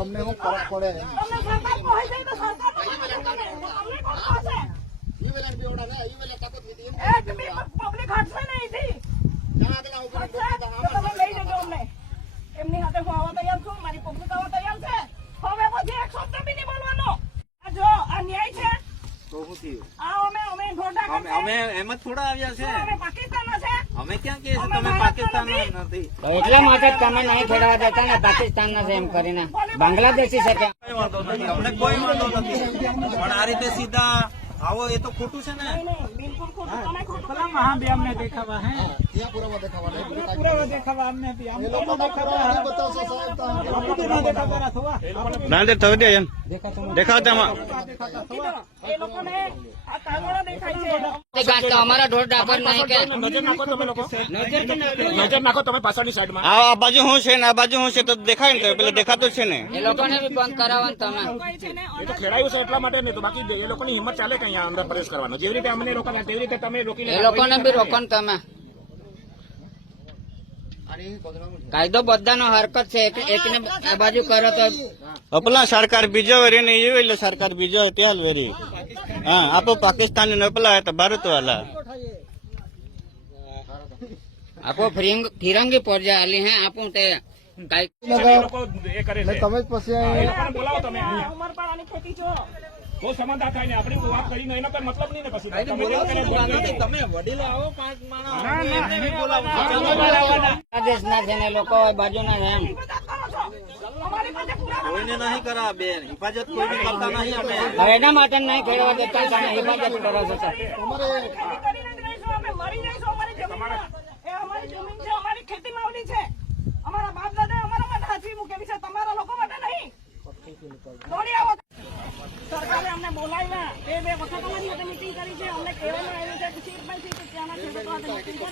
તમને શું ફરક પડે? એમની સાથે હું આવવા તૈયાર છું, મારી પબ્લિક આવવા તૈયાર છે. હવે પછી એક શબ્દ બી નહીં બોલવાનો. આ જો આ ન્યાય છે. અમે ઢોંઢા અમે એમ જ થોડા આવ્યા છે. અમે પાકિસ્તાનના છે. અમે ક્યાં કહીએ છીએ તમે પાકિસ્તાન નથી? એટલા માટે તમે નહીં ખેડવા દેતા ને પાકિસ્તાન ના છે એમ કરીને બાંગ્લાદેશી છે કે કઈ વાંધો નથી, અમને કોઈ વાંધો નથી, પણ આ રીતે સીધા આવો એ તો ખોટું છે ને. નહીં, બિલકુલ ખોટું. તમે ખોટું ત્યાં પુરાવા દેખાવા નહીં. એ લોકોને પુરાવા નહીં બતાવશો સાહેબ તો ના થવા દે એમ દેખાતામાં એ લોકોને આ કાગળો દેખાય છે. તો અમારા ઢોર ડાબર નહીં કે નજર નાખો તમે પાછળની સાઈડમાં. આ બાજુ શું છે ને આ બાજુ શું છે તો દેખાય ને, તો પેલા દેખાતું છે ને. એ લોકોને બી બંધ કરાવવાનું તમે કોઈ છે ને એ તો ખેડાયું છે એટલા માટે નહીં તો બાકી એ લોકોની હિંમત ચાલે કે અહીંયા અંદર પ્રવેશ કરવાનો. જેવી રીતે અમને રોકવા તેવી રીતે તમે રોકી એ લોકોને બી રોકો ને તમે. કાયદો બધાનો હરકત છે, એકને આ બાજુ કરો તો અપલા સરકાર બીજો વેરી ને એ એટલે સરકાર બીજો ત્યાં વેરી. હા આપો પાकिस्तान ने अपला तो भारत वाला આપો ફિરંગી પોરજા આલી હે આપું તે કાઈ એ કરે છે. તમે પછી એ લોકોને બોલાવો તમે અહીંયા. ઉમરપાડાની ખેતી જો તો સમાધાન થાય ને આપણી વાત કરીને એનો કઈ મતલબ નહીં ને પછી તમે વડીલો આવો 5 માણસ બાંગ્લાદેશ ના છે ને લોકો બાજુના છે એમ. અમારી પાસે પુરાવા કોઈને નહીં કરા બેન, હિફાજત કોઈને કરતા નહીં અમે. હવે એના માટે નહીં ખેડવા દેતા તમે હિફાજત કરો છો સર. કરીને જ રહીશું. અમે મરી જઈશું. અમારી જમીનમાં એ અમારી જમીન છે, અમારી ખેતી માવલી છે. અમારા બાપ દાદા અમારા માટે હાથવી મૂકેલી છે, તમારા લોકો માટે નહીં. દોડી આવો. સરકારે અમને બોલાવ્યા, બે વખત અમારી માટે મીટિંગ કરી છે. અમને કહેવામાં આવ્યું છે કે ચીરભાઈ છે કે ત્યાંના ખેડૂતો સાથે મીટિંગ કરો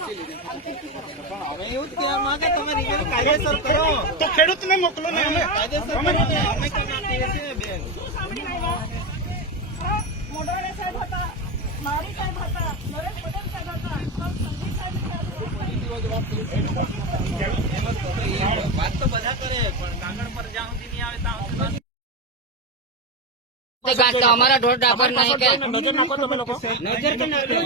અને ખેતી કરો. હવે એવું જ કહેવા માંગે તમે રિઝલ્ટ કાયદેસર કરો. તો ખેડૂતને મોકલો ને અમે કાયદેસર કરો ને, અમે કેમ ના કહીએ છીએ બેન? શું સાંભળીને આવ્યા? મોઢવાડિયા સાહેબ હતા, મારી સાહેબ હતા, નરેશ પટેલ સાહેબ હતા, સંદીપ સાહેબ હતા. વાત તો બધા કરે પણ કાગળ પર જ્યાં સુધી નહીં આવે ત્યાં સુધી તો અમારા ઢોર ડાબર નહીં કે નજર નાખો તમે લોકો.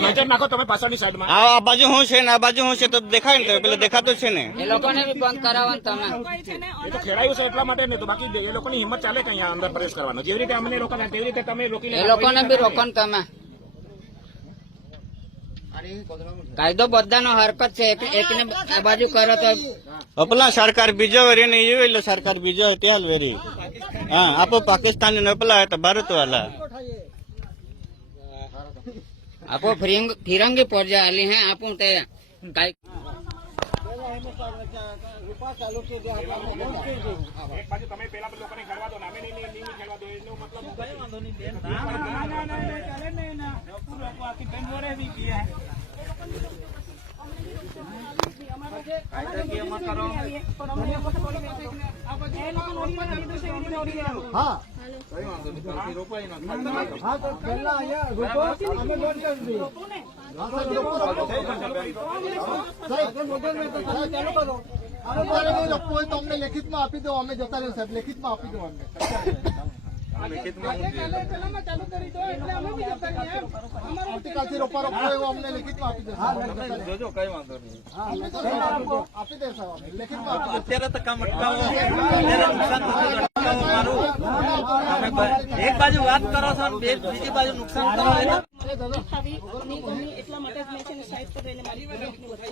નજર નાખો તમે પાછળની સાઈડમાં. આ બાજુ શું છે ને આ બાજુ શું છે તો દેખાય ને, તો પેલા દેખાતું છે ને. એ લોકોને બી બંધ કરાવવાનું તમે. કોઈ છે ને એ તો ખેડાયું છે એટલા માટે નહીં તો બાકી એ લોકોની હિંમત ચાલે કે અહીંયા અંદર પ્રવેશ કરવાનો. જેવી રીતે અમને રોકવા તેવી રીતે તમે રોકી એ લોકોને બી રોકો ને તમે. કાયદો બધાનો હરકત છે, એકને આ બાજુ કરો તો અપલા સરકાર બીજો વેરી ને એ એટલે સરકાર બીજો ત્યાં વેરી. હા આપો पाकिस्तान ने अपला तो भारत वाला આપો ફિરંગી પોરજા આલી હે આપું તે કાઈ એક બાજુ તમે પેલા લોકોને ખેડવા દો ને અમે નહીં ખેડવા દો એનો મતલબ કઈ વાંધો નહીં બેન. હા કઈ વાંધો નહીં, પછી રોપાઈ ના હા તો પહેલા અહીંયા રૂપો અમે લોન કરી દઈએ. કોઈ તો અમને લેખિતમાં આપી દો, અમે જતા રહ્યો સાહેબ લેખિતમાં આપી દો અમને. આવતીકાલથી રોપા રોપો એવું અમને લેખિતમાં આપી દો. જોજો કઈ વાંધો નહીં. આપી દે સાહેબ અમને લેખિતમાં આપી દો. અત્યારે તો કામ અટકાવો, અત્યારે નુકસાન થતું અટકાવો મારું. તમે એક બાજુ વાત કરો છો ને બીજી બાજુ નુકસાન કરો એટલે ખાવી નહીં ગમી એટલા માટે જ મેં છે ને સાઈડ પર રહીને મારી પબ્લિકની વચ્ચે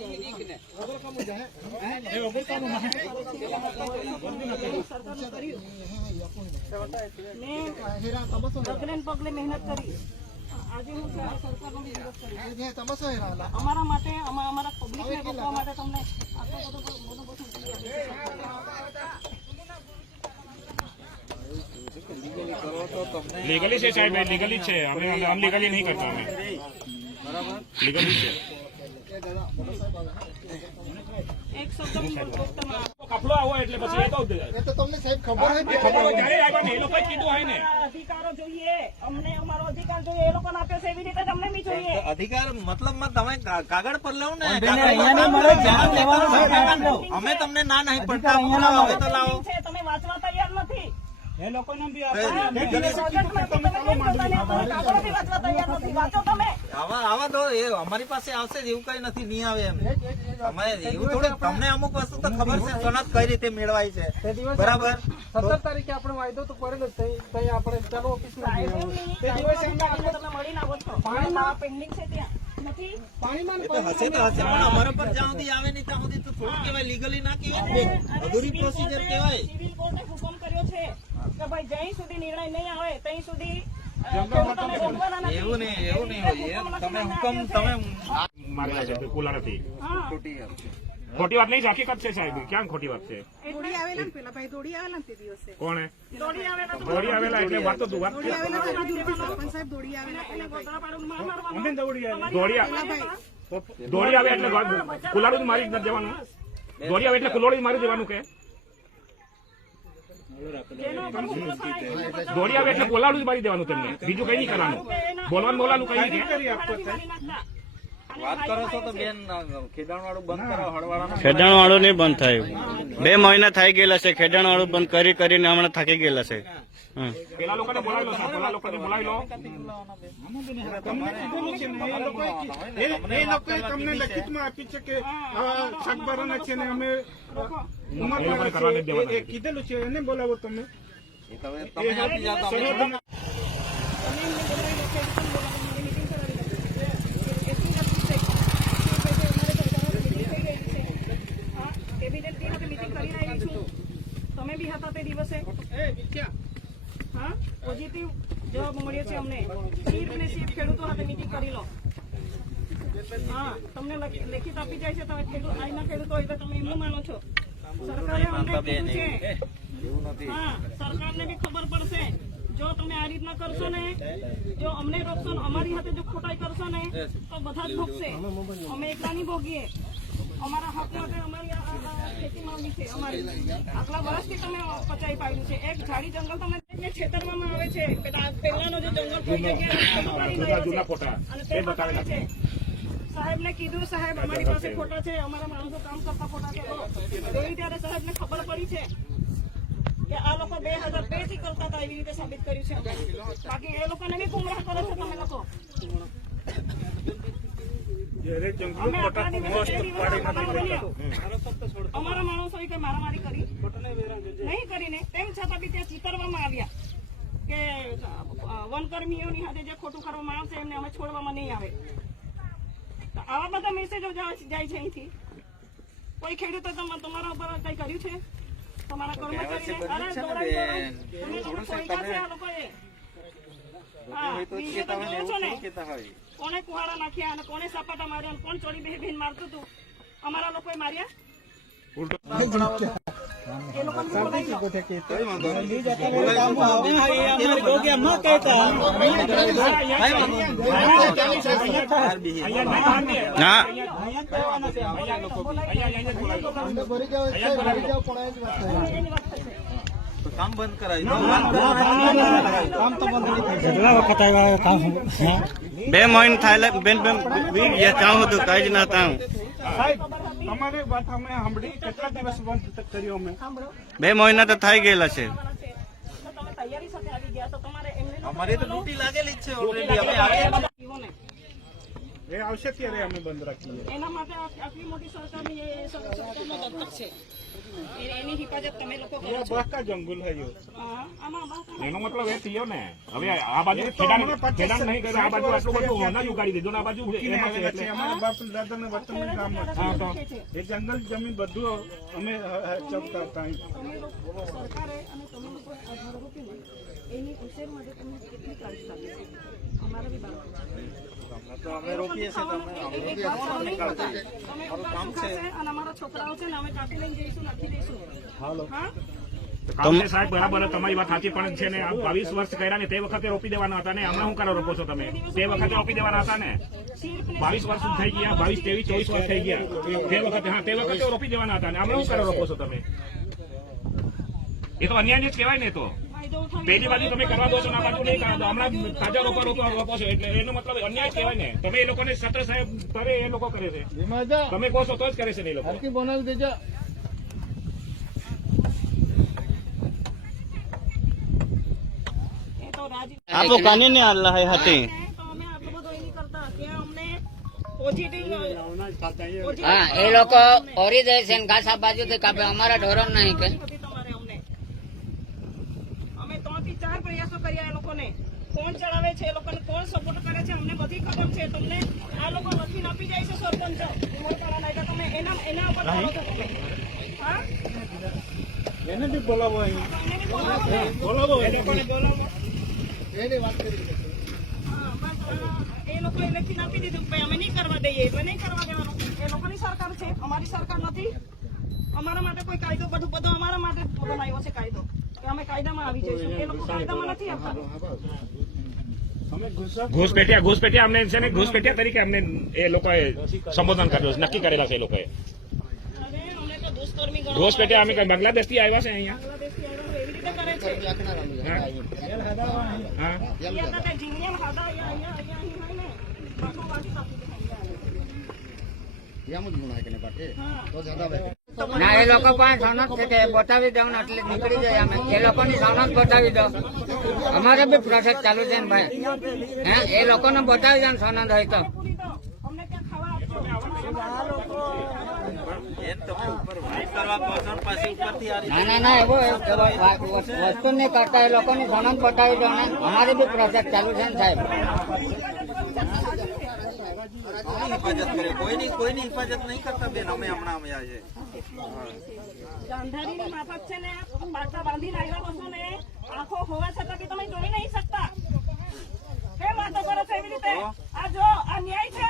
પગલે ને પગલે મહેનત કરી. આજે હું સરકારનો બી વિરોધ કરી. અમારા માટે અમારા પબ્લિકને રોકવા માટે તમને આટલો બધો લીગલી છે સાહેબ, લીગલી છે. અમે અનલીગલી નહીં કરતા. અમે લીગલી છે. એક શબ્દ કાફલો આવો એટલે પછી એ તો તમને સાહેબ ખબર હોય કે ખબર હોય ત્યારે આવ્યા ને એ લોકોએ કીધું હોય ને. અધિકારો જોઈએ, અમને અમારો અધિકાર જોઈએ. એ લોકોને આપ્યો છે એવી રીતે તમને બી જોઈએ. અધિકાર મતલબમાં તમે કાગળ પર લો ને. અમે તમને ના નહીં પડતા, હવે તો લાવો. તમે વાંચવા તૈયાર નથી. એ લોકોને બી કાગળો બી વાંચવા તૈયાર નથી. વાંચો તમે. આવા તો એ અમારી પાસે આવશે જ એવું કઈ નથી, નહીં આવે એમ. અમે એવું થોડું, તમને અમુક વસ્તુ તો ખબર છે સનદ કઈ રીતે મેળવાય છે, બરાબર. 17 તારીખે આપણે વાયદો તો કરેલો જ તઈ આપણે ચાલો ઓફિસમાં તમે મળી નાખો છો. પાણીમાં પેન્ડિંગ છે ત્યાં નથી. એ તો હશે તો હશે, પણ અમારા પર જ્યાં સુધી આવે નહીં ત્યાં સુધી તો થોડું કહેવાય, લીગલી ના કહેવાય, અધૂરી પ્રોસિજર કહેવાય. સિવિલ કોર્ટે હુકમ કર્યો છે કે ભાઈ જ્યાં સુધી નિર્ણય નહીં આવે ત્યાં સુધી એવું નહીં હોય. તમે હુકમ તમે મારેલા છે ખુલ્લા નથી. ખોટી વાત નહીં, હકીકત છે સાહેબ. ક્યાં ખોટી વાત છે? દોડી આવેલા ને પેલા ભાઈ દોડી આવેલા ને તે દિવસે કોણે દોડી આવેલા તો દોડી આવેલા એટલે વાત તો વાત દોડી આવેલા તો પણ સાહેબ દોડી આવેલા એટલે ગોતરાપાડું માર મારવાનું દોડી આવે એટલે કુલાડું જ મારી જ નથી દેવાનું. દોડી આવે એટલે કુલોડી જ મારી દેવાનું કે દોડી આવે એટલે કોલાડું જ મારી દેવાનું તેમને, બીજું કઈ નહીં કરવાનું. બોલવાનું કઈ નહીં. વાત કરો છો તો બેન ખેડાણ વાળું બંધ કરો, હળવાળાનું. ખેડાણ વાળું નહીં બંધ થયું. 2 મહિના થઈ ગયેલા છે ખેડાણ વાળું બંધ કરીને હમણાં થાકી ગયેલા છે. પેલા લોકોને બોલાવી લો સાહેબ, પેલા લોકોને બોલાવી લો. એ લોકોએ તમને લખિતમાં આપી છે કે શાકભારાના છે ને અમે કીધેલું છે, એને બોલાવો તમે. તમે આપી જાઓ તો અમે તમે બી હતા તે દિવસે. હા, પોઝિટિવ જવાબ મળ્યો છે અમને. સીટ ને સીટ ખેડૂતો સાથે મીટિંગ કરી લો. હા, તમને લેખિત આપી જાય છે. તમે અહીંના ખેડૂતો હોય તો તમે એમનું માનો છો. સરકારે અમને કીધું છે. હા, સરકારને બી ખબર પડશે. જો તમે આ રીતના કરશો ને, જો અમને રોકશો ને, અમારી હાથે જો ખોટાઈ કરશો ને તો બધા જ ભોગશે. અમે એકલા નહીં ભોગીએ. અમારા હક માટે અમારી ખેતી માંગી છે. અમારી આટલા વર્ષથી તમે પચાવી પાડ્યું છે. એક ઝાડી જંગલ તમને છેતરવામાં આવે છે. પહેલાનો જે જંગલ કોઈ જગ્યાએ અને તે બતાવે છે. સાહેબને કીધું, સાહેબ અમારી પાસે ખોટા છે, અમારા માણસો કામ કરતા ખોટા છે. જોયું ત્યારે સાહેબને ખબર પડી છે કે આ લોકો 2002 થી કરતા હતા, એવી રીતે સાબિત કર્યું છે. બાકી એ લોકોને બી ગુમરાહ કરો છો તમે લોકો. અમે આટલા દિવસે અમારા માણસોએ કઈ મારામારી કરી નહીં કરીને, તેમ છતાં બી ત્યાં ચીતરવામાં આવ્યા કે વનકર્મીઓની હાથે જે ખોટું કરવામાં આવશે એમને અમે છોડવામાં નહીં આવે. તો આવા બધા મેસેજો જાય છે અહીંથી. કોઈ ખેડૂતો તમારા ઉપર કઈ કર્યું છે? તમારા કર્મચારીને આ લોકોએ બીજે તો જોવો છો ને કોને કુહાડા નાખ્યા અને કોને સપાટા માર્યા, કોણ ચોરી બેન મારતું હતું. અમારા લોકોએ માર્યા. એ લોકોને બોલાવી લો. ના કામ બંધ કરાવી દો. કામ તો બંધ નહીં થાય. કેટલા વખત આવ્યા કામ? 2 મહિના થાય બેન કામ હતું કઈ જ ના તાવ. સાહેબ તમારી વાત અમે સાંભળી. કેટલા દિવસ બંધ કર્યો અમે? 2 મહિના તો થઈ ગયેલા છે. તમે તૈયારી સાથે આવી ગયા તો તમારે એમને અમારી તો ડ્યુટી લાગેલી જ છે ઓલરેડી. અમે આવ્યા એ આવશે ત્યારે અમે બંધ રાખીએ. એના માટે આટલી મોટી સરકારની એ સરકારનો દત્તક છે. એની હિફાજત તમે લોકો કરો છો. બહકા જંગલ હૈયો. એનો મતલબ એ થયો ને. હવે આ બાજુ ખેડાણ નહીં કરે, આ બાજુ આટલું બધું અનાજ ઉગાડી દીધું ને આ બાજુ એમાં છે એટલે અમારા બાપ દાદાને વતનનું કામ હતું. એ જંગલ જમીન બધું અમે ચપતા હતા. સરકારે અને તમે લોકો આધાર રૂપીને એની ઉછેર માટે તમને કેટલી કાળજી લાગે છે? અમારા બી બાળકો તો અમે રોકીએ છીએ તમને. કામ છે અને અમારા છોકરાઓ છે ને અમે કાપી લઈને જઈશું, નાખી દઈશું. હા, કામ છે સાહેબ, બરાબર. તમારી વાત સાચી પણ છે ને. આ 22 વર્ષ કર્યા ને તે વખતે રોપી દેવાના હતા ને હમણાં શું કરો રોપો છો તમે? તે વખતે રોપી દેવાના હતા ને. 22 વર્ષ થઈ ગયા, 22, 23, 24 વર્ષ થઈ ગયા તે વખતે. હા, તે વખતે રોપી દેવાના હતા ને હમણાં શું કરો રોપો છો તમે? એ તો અન્યાય જ કહેવાય ને. તો પેલી બાજુ તમે કરવા દો છો ને આ બાજુ નહીં કરવા દો. હમણાં તાજા રોપો છો એટલે એનો મતલબ અન્યાય કહેવાય ને. તમે એ લોકોને સત્ર સાહેબ કરે, એ લોકો કરે છે. તમે કહો છો તો જ કરે છે ને એ લોકો. બનાવી દેજો. રાજી આપો કાની ને અલ્લાહ હતી તો અમે આટલું બધું એ નહીં કરતા કે અમને પોઝિટિવ હા એ લોકો ઓરી દે છે ને ઘાસ આ બાજુથી કાપે અમારા ઢોરો નહીં કે તમારે અમને અમે 3 થી 4 પ્રયાસો કર્યા એ લોકોને કોણ ચડાવે છે એ લોકોને કોણ સપોર્ટ કરે છે અમને બધી ખબર છે તમને આ લોકો લખીને આપી જાય છે સરપંચ ઉમરપાડા નાયકા તમે એના ઉપર કરો છો તમે હા એને બી બોલાવો અહીં. બોલાવો એ લોકોને બોલાવો. એની વાત કરી. હા, બસ, એ લોકોએ લખીને આપી દીધું કે અમે નહીં કરવા દઈએ એટલે નહીં કરવા દેવાનું એ લોકોની સરકાર છે અમારી સરકાર નથી અમારા માટે કોઈ કાયદો બધો અમારા માટે બનાવ્યો છે કાયદો કે અમે કાયદામાં આવી જઈશું એ લોકો કાયદામાં નથી આવતા ઘૂસપેટિયા અમને છે ને ઘૂસપેટિયા તરીકે અમને એ લોકોએ સંબોધન કર્યું છે, નક્કી કરેલા છે એ લોકોએ. અરે અમને તો દુષ્કર્મી ગણો ઘૂસપેટિયા અમે કઈ બાંગ્લાદેશ થી આવ્યા છે અહીંયા. બાંગ્લાદેશથી આવ્યા હોય એવી રીતે કરે છે હા અહીંયા તો તે જીવન ખાધા અહીંયા હોય ને બાકો વાટી નાખી ના એ લોકો પણ સનદ છે કે બતાવી દઉં ને એટલે નીકળી જાય અમે એ લોકોની સનદ બતાવી દો અમારે બી પ્રોસેસ ચાલુ છે ને ભાઈ હે એ લોકોને બતાવી દો સનદ હોય તો અમને ત્યાં ખાવા આપશો એમ તમે ઉપર વાત કરવા પહોંચો ને પાછી ઉપરથી આ રીતે ના એવું વસ્તુ નહીં કરતા એ લોકોની સનદ બતાવી દો ને અમારે બી પ્રોસેસ ચાલુ છે ને સાહેબ હિફાજત કરે કોઈની હિફાજત નહીં કરતા બેન અમે હમણાં આવ્યા છે ગાંધારીની માફક છે ને પાટા બાંધીને આવ્યા છો ને આંખો હોવા છતાં બી તમે જોઈ નહીં શકતા કેમ વાતો કરો છો એવી રીતે આ જો આ ન્યાય છે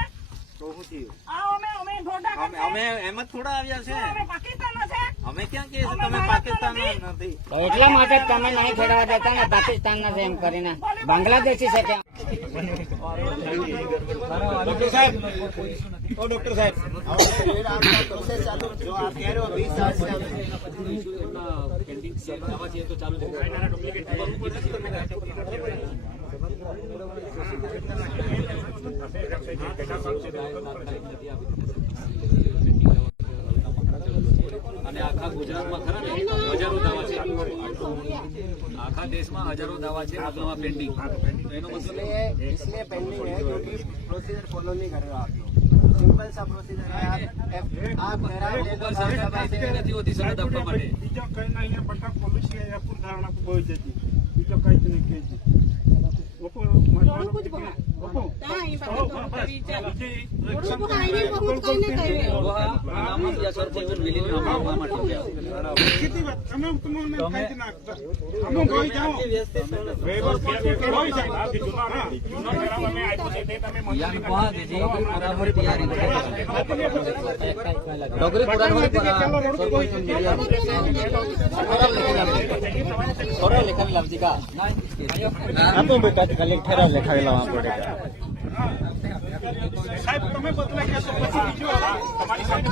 તો શું થયું આ અમે ઢોઢા અમે એમ જ થોડા આવ્યા છે અમે પાકિસ્તાનના છે અમે ક્યાં કહીએ છીએ તમે પાકિસ્તાન નથી તો એટલા માટે જ તમે નહીં ખેડવા દેતા ને પાકિસ્તાનના છે એમ કરીને બાંગ્લાદેશી છે ત્યાં ડોક્ટર સાહેબ ઓ ડોક્ટર સાહેબ પ્રોસેસ ચાલુ જો આ કર્યો 20 સાલ અને આખા ગુજરાતમાં ખરા ને હજારો દાવા છે, આખા દેશમાં હજારો દાવા છે મતલબ પેન્ડિંગ. તો એનો મતલબ इसलिए पेंडिंग है क्योंकि प्रोसीजर फॉलो नहीं कर रहे हो आप लोग सिंपल सा प्रोसीजर है आप मेरा નથી હોતી સનદ આપવા માટે. બીજો કઈ નહીં બધા પોલીસ પૂર ધારણા બહુ જતી બીજો કઈ નહીં કે છે આપો બેટા કલેક્ટર લખાવેલા આપણે સાહેબ તમે બદલાઈ ગયા પછી બીજું તમારી સાઈડ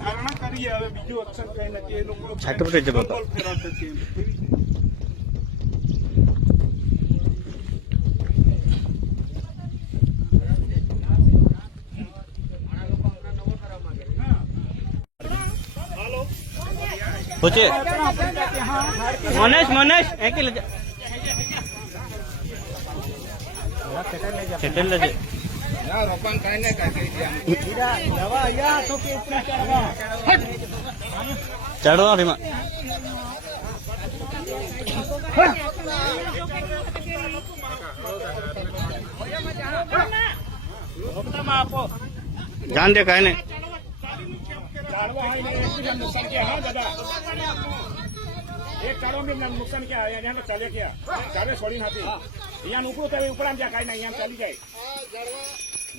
ધારણા કરીએ હવે બીજું અક્ષર કઈ નથી એ લોકો છાટપટ જતો હતો. પૂછે મનેશ એકી લેજે સેટલ લેજે ચડવા રીમાં જાન દે કાંઈ નહીં એક ચારો में नुकसान क्या है यहाँ चले क्या चारे छोड़ी हाथी यहाँ ऊपर तो ऊपर आ जाए ना यहाँ चली जाए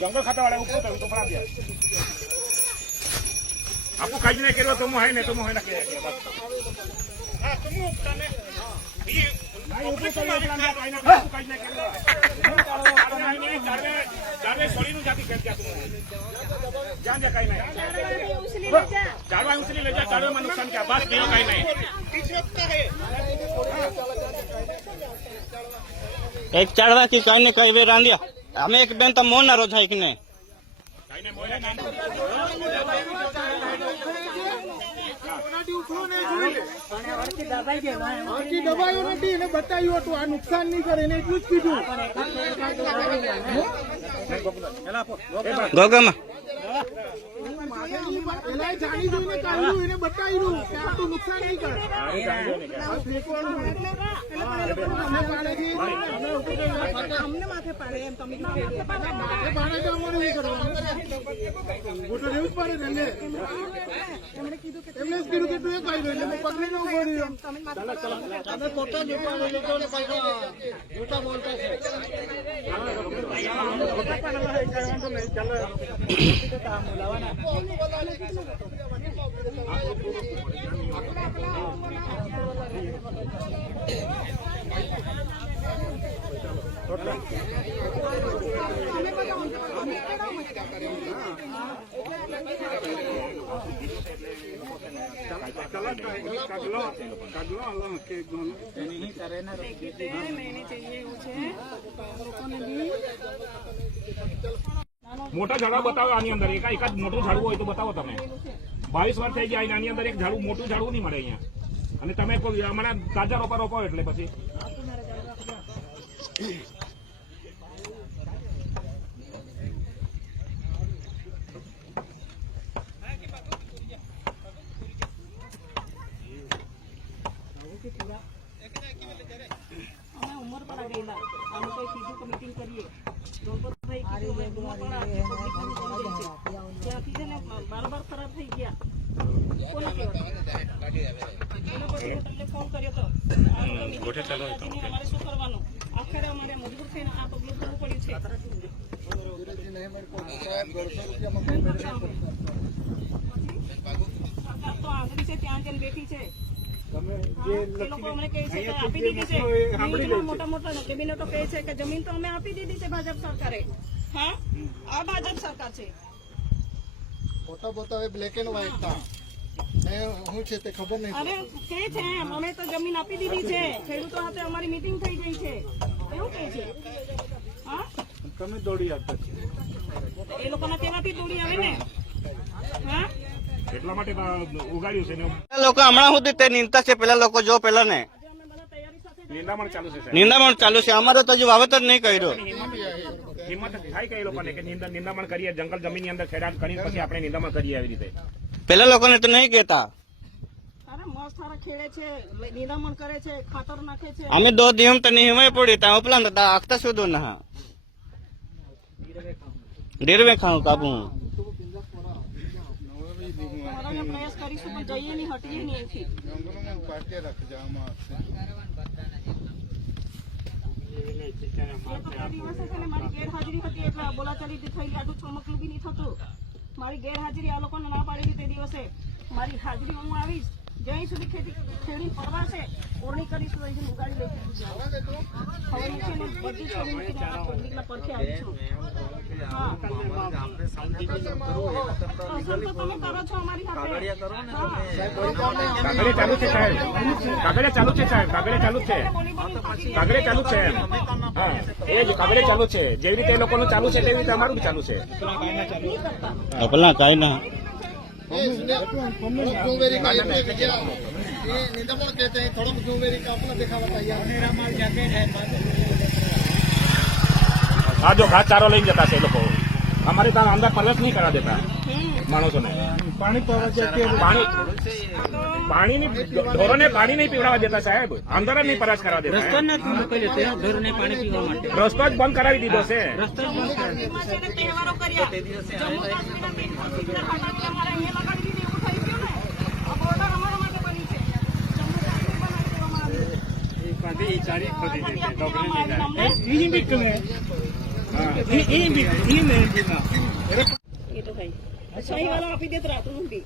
जंगल खाता वाला ऊपर तो ऊपर आ जाए आपको कहीं नहीं करो तुम है नहीं तुम है ना तुम ऊपर तो ऊपर आ जाए ना कहीं नहीं करो चारे छोड़ी नु जाती कर क्या तुम जान जा कहीं नहीं चारवा उसने ले जा चारवा में नुकसान क्या बस दियो कहीं नहीं એક ચડવા થી કઈ ને કઈ વે રાંધ્યા અમે એક બેન તો મોનારો થાય કે ને એનાથી ઉખડો નહીં જોઈએ. હરકી દબાયો નથી, એને બતાવ્યું હતું આ નુકસાન નહીં કરે, એને એટલું જ કીધું. ગોગામાં એનાય જાણી જોઈને કાઢ્યું, એને બતાવ્યું કે આટલું નુકસાન નહીં કરે. આ ફેંકવાનું નહીં. અમને પાડેથી અમને માથે પાડે એમ તમે એ પાડે તો અમારે નહીં કરવાનું. હું તો રહેવું જ પડે ને એમને. એમને જ કીધું કે તું એ કાઢ્યું એટલે હું પકડી ન ઉભો રહ્યો. તમે ખોટા જૂઠા બોલતા છે. મોટા ઝાડવા બતાવો આની અંદર એકાદ મોટું ઝાડવું હોય તો બતાવો તમે 22 વર્ષ થઈ ગયા આની અંદર એક ઝાડવું મોટું ઝાડવું નહીં મળે અહીંયા અને તમે કોઈ હમણાં તાજા રોપા રોપાવો એટલે પછી અમે ઉંમર પર ગયેલા અમે કોઈ કીધું કે મીટિંગ કરીએ ગણપતભાઈ કીધું મેં ઉંમર પર ત્યાંથી છે ને બાર ખરાબ થઈ ગયા કોને કહેવાય ફોન કર્યો તો અમારે શું કરવાનું આખરે અમારે મજબૂર થઈને આ પગલું કરવું પડ્યું છે સરકાર તો આંગળી છે ત્યાં જઈને બેઠી છે એ લોકો અમને કહે છે કે આપી દીધી છે મોટા મોટા કેબિનેટો કહે છે કે જમીન તો અમે આપી દીધી છે ભાજપ સરકારે હા આ ભાજપ સરકાર છે ફોટા બતાવે બ્લેક એન્ડ વ્હાઈટ હતા. હું છે તે ખબર નહીં. અરે કે છે અમે તો જમીન આપી દીધી છે ખેડૂતો સાથે અમારી મીટિંગ થઈ ગઈ છે એવું કહે છે હા તમે દોડી આપતા છે. એ લોકોના તેનાથી દોડી આવે ને હા એટલા માટે ઉગાડ્યું છે ને લોકો હમણાં સુધી તે નિંદતા છે. પેલા લોકો જો પેલા ને અમે બધા તૈયારી સાથે નિંદામણ ચાલુ છે સાહેબ. નિંદામણ ચાલુ છે. અમારે તો હજુ વાવેતર નહીં કર્યું. હિંમત થાય કે એ લોકોને કે નિંદામણ કરીએ જંગલ જમીનની અંદર ખેડાણ કરીને પછી આપણે નિંદામણ કરીએ આવી રીતે પેલા લોકોને તો નહીં કહેતા. અરે મસ્ત સારા ખેડે છે નિરામણ કરે છે ખાતર નાખે છે અમે 2 દિવસ તો નહીં હિમાય પડી ત્યાં ઉપલા નતા આખતા સુધો ના ડેરવે ખાઉં કાપું મરવાનો પ્રયાસ કરીશું પણ જઈએ નહીં હટીએ નહીં એથી દિવસે છે ને મારી ગેરહાજરી હતી એટલે બોલાચાલી થયેલી આટલું ચોમકલું બી નહીં થતું મારી ગેરહાજરી આ લોકોને ના પાડી તે દિવસે મારી હાજરી હું આવીશ જ્યાં સુધી ખેડી પરવાશે ઓરણી કરીશું અહીં ઉગાડી લઈશું હવે મૂકીને બધી છોડી મૂકીને આ પબ્લિકના પડખે આવીશું હા અસર તો તમે કરો છો અમારી સાથે કાગળિયા ચાલુ છે સાહેબ કાગળિયા ચાલુ છે કાગળિયા ચાલુ છે હા એ જ કાગળિયા ચાલુ છે જેવી રીતે એ લોકોનું ચાલુ છે તેવી રીતે અમારું બી ચાલુ છે પેલા કાંઈ ના निंदामण कहते हैं थोड़ा क्यों का अपना दिखावा तैयार હા જો ઘાસ ચારો લઈને જતા છે એ લોકો અમારે ત્યાં અંદર પ્રવેશ નહીં કરવા દેતા માણસોને पानी પાણીની ઢોરોને પાણી નહીં પીવડાવવા દેતા સાહેબ અંદર જ નહીં પ્રવેશ કરવા દેતા રસ્તો જ બંધ કરાવી દીધો છે તહેવારો કર્યા જમ્મુ કાશ્મીરમાં અમારે અહીંયા લગાડી દીધી એવું થઈ ગયું ને આ બોર્ડર અમારા માટે બની છે એ તો ભાઈ સહી વાળો આપી દેત રાતનું બી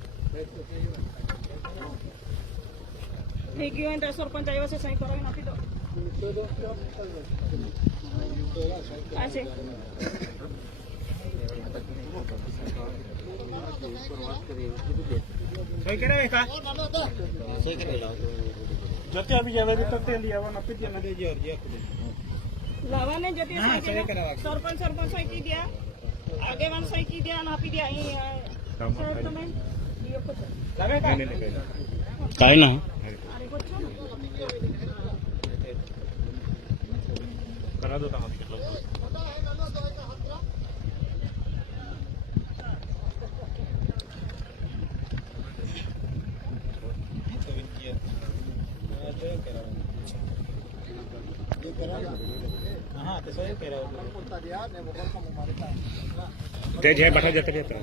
થઈ ગયું હોય સરપંચ આવ્યા છે સહી કરાવી નાખી દો આ છે जते अभी जावे तो ते लियावा न पिया न देजे और जे लावाने जते सरपंच सही की दिया आगे वन सही की दिया ना पी दिया અહીં તમે દિયો को नहीं, नहीं, नहीं, नहीं। કાંઈ નહીં કરા દો તમારી કેટલો તે જે બઠો જતે રહેતો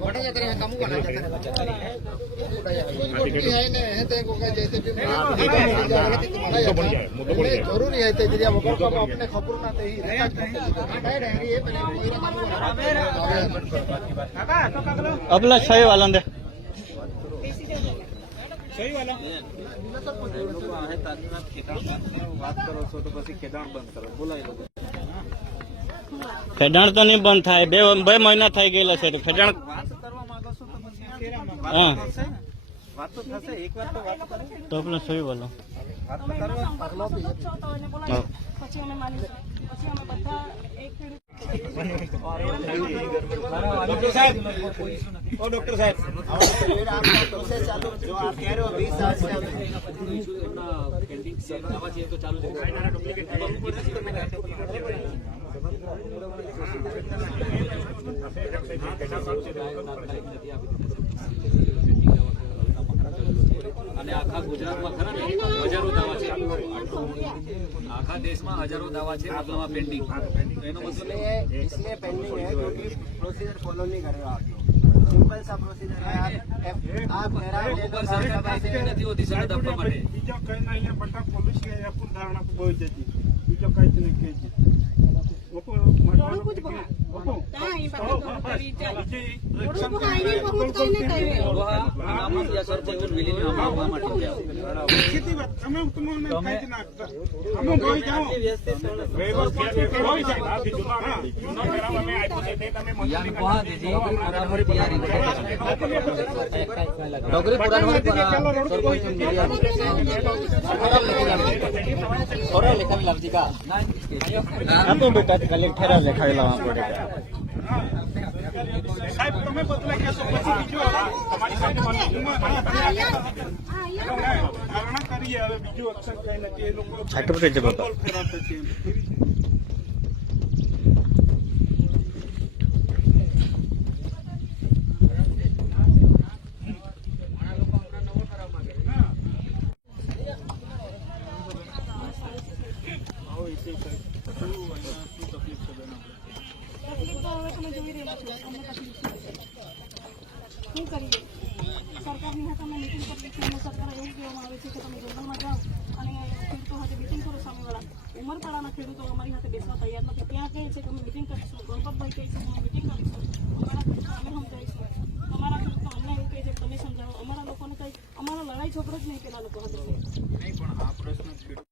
जरूरी है अपने खबर ना अपना सही वाला दे સહી વાલા વાત કરો છો તો પછી ખેડાણ બંધ કરો બોલાવી લો ખેડાણ તો નહીં બંધ થાય બે મહિના થઈ ગયેલા છે તો ખેડાણ વાત કરવા માંગો છો તો પછી હા વાત તો થશે એક વાર તો વાત કરો તો આપણે સહી વાલો વાત તમે એમના સંપર્કમાં સતત છો તો એને બોલાવો. પછી અમે માનીશું. પછી અમે બધા એક ખેડૂત ડોક્ટર સાહેબ પેન્ડિંગ દાવા છે તો ચાલુ અને આખા ગુજરાતમાં ખરા ને હજારો દાવા છે આખા દેશમાં હજારો દાવા છે મતલબમાં પેન્ડિંગ એનો મતલબ इसलिए पेंडिंग है क्योंकि प्रोसीजर फॉलो नहीं कर रहे हो आप लोग सिंपल सा प्रोसीजर है आप ઉપર સરકાર પાસે નથી હોતી સનદ આપવા માટે બીજો કઈ ના અહીંયા બટા પોલીસ ને અપુર ધારણા કોઈ જતી બીજો કઈ જ નહીં કહી થોડું કુછ બહાર. ત્યાં અહીં પાસે તો કરી ચાલ. થોડું બહાર આવીને બહુ જ કહીને કહે. નામત યા સરપંચ વિલીને આપવા માટે ખેતી વાત અમે તમને કઈ જ ના અમે ગઈ જાઓ કોઈ જાય આથી જુનો કરાવવા મેં આપ્યો છે તે તમે યાન કોહા દેજી બરાબર તૈયારી નોકરી પૂરા ચલો આપો બેટા કલેક્ટર લખાવી લાવવા પડે સાહેબ તમે બદલા કહેશો પછી બીજો તમારી સાથે ધારણા કરીએ હવે બીજું અક્ષર કઈ નથી એ લોકો છાટું થઈ જાય બાપા ફેરાત છે તકલીફ તો હવે તમે જોઈ રહ્યા છો. અમને તકલીફ છે. શું કરીએ? સરકારની હાથે અમે મિટિંગ કરીએ છીએ અને સરકાર એવું કહેવામાં આવે છે કે તમે જંગલમાં જાઓ અને ખેડૂતો સાથે મિટિંગ કરો. સામેવાળા ઉમરપાડાના ખેડૂતો અમારી સાથે બેસવા તૈયાર નથી. ત્યાં કહે છે કે અમે મિટિંગ કરીશું. ગણપતભાઈ કહે છે કે અમે મિટિંગ કરીશું. અમારા ખેડૂતો અમે સમજાવીશું. તમારા ખેડૂતો અમને એવું કહે છે કે તમે સમજાવો. અમારા લોકોને કંઈ અમારા લડાઈ છોકરો જ નહીં પેલા લોકો હતા. નહીં પણ આ પ્રશ્ન